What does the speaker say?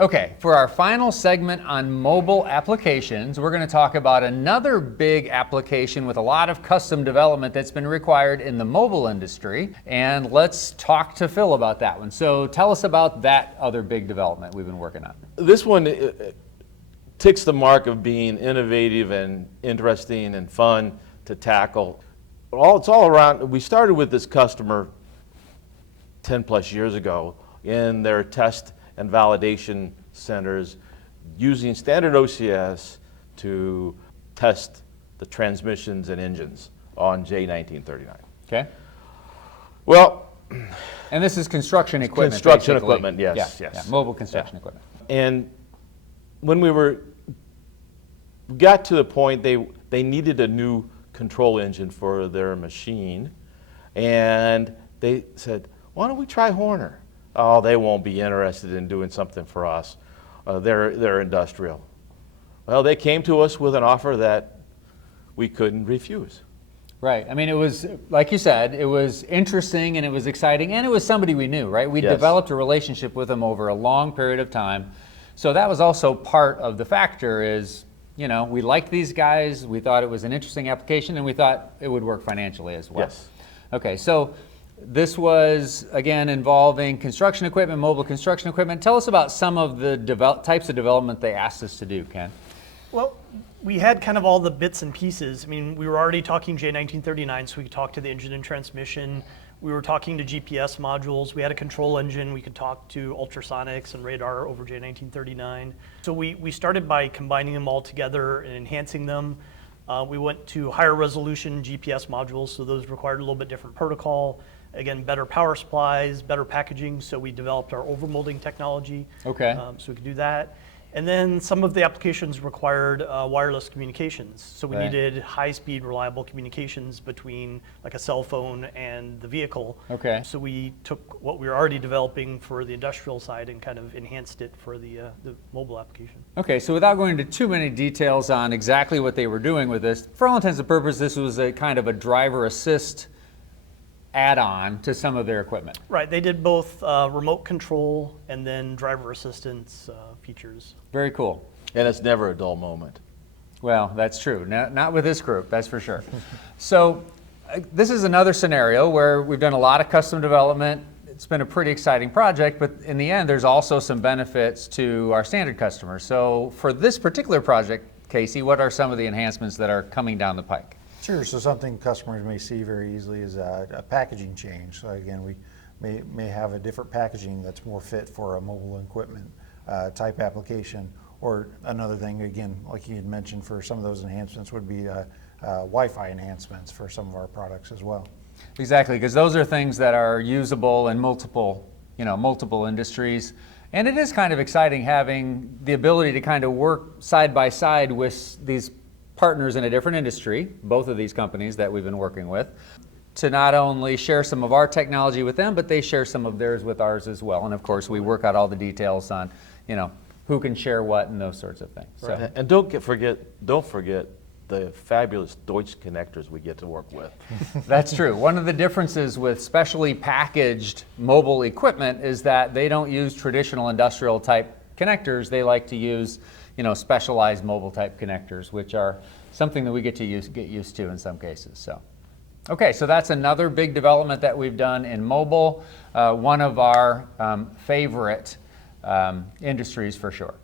Okay, for our final segment on mobile applications, we're going to talk about another big application with a lot of custom development that's been required in the mobile industry. And let's talk to Phil about that one. So tell us about that other big development we've been working on. This one ticks the mark of being innovative and interesting and fun to tackle. It's all around. We started with this customer 10 plus years ago in their test and validation centers using standard OCS to test the transmissions and engines on J1939. Okay. Well, and this is construction equipment. Construction basically. equipment, yes, Yeah, yes. yeah, mobile construction equipment. And when we got to the point they needed a new control engine for their machine, and they said, why don't we try Horner? Oh, they won't be interested in doing something for us. They're industrial. Well, they came to us with an offer that we couldn't refuse. Right. I mean, it was, like you said, it was interesting and it was exciting, and it was somebody we knew, right? We developed a relationship with them over a long period of time. So that was also part of the factor is, you know, we liked these guys, we thought it was an interesting application, and we thought it would work financially as well. Yes. Okay, so this was, again, involving construction equipment, mobile construction equipment. Tell us about some of the types of development they asked us to do, Ken. Well, we had kind of all the bits and pieces. I mean, we were already talking J1939, so we could talk to the engine and transmission. We were talking to GPS modules. We had a control engine. We could talk to ultrasonics and radar over J1939. So we started by combining them all together and enhancing them. We went to higher resolution GPS modules, so those required a little bit different protocol. Again, better power supplies, better packaging, so we developed our overmolding technology. Okay. So we could do that. And then some of the applications required wireless communications. So we needed high-speed, reliable communications between like a cell phone and the vehicle. Okay. So we took what we were already developing for the industrial side and kind of enhanced it for the mobile application. Okay, so without going into too many details on exactly what they were doing with this, for all intents and purposes, this was a kind of a driver assist add-on to some of their equipment. Right, they did both remote control and then driver assistance features. Very cool. And it's never a dull moment. Well, that's true. Not with this group, that's for sure. So this is another scenario where we've done a lot of custom development. It's been a pretty exciting project, but in the end, there's also some benefits to our standard customers. So for this particular project, Casey, what are some of the enhancements that are coming down the pike? Sure, so something customers may see very easily is a packaging change. So again, we may have a different packaging that's more fit for a mobile equipment type application. Or another thing, again, like you had mentioned, for some of those enhancements would be Wi-Fi enhancements for some of our products as well. Exactly, because those are things that are usable in multiple industries. And it is kind of exciting having the ability to kind of work side by side with these partners in a different industry, both of these companies that we've been working with, to not only share some of our technology with them, but they share some of theirs with ours as well. And of course, we work out all the details on, you know, who can share what and those sorts of things. Right. So. And don't forget the fabulous Deutsch connectors we get to work with. That's true. One of the differences with specially packaged mobile equipment is that they don't use traditional industrial type connectors. They like to use, you know, specialized mobile type connectors, which are something that we get used to in some cases. So, okay, so that's another big development that we've done in mobile, one of our favorite industries for sure.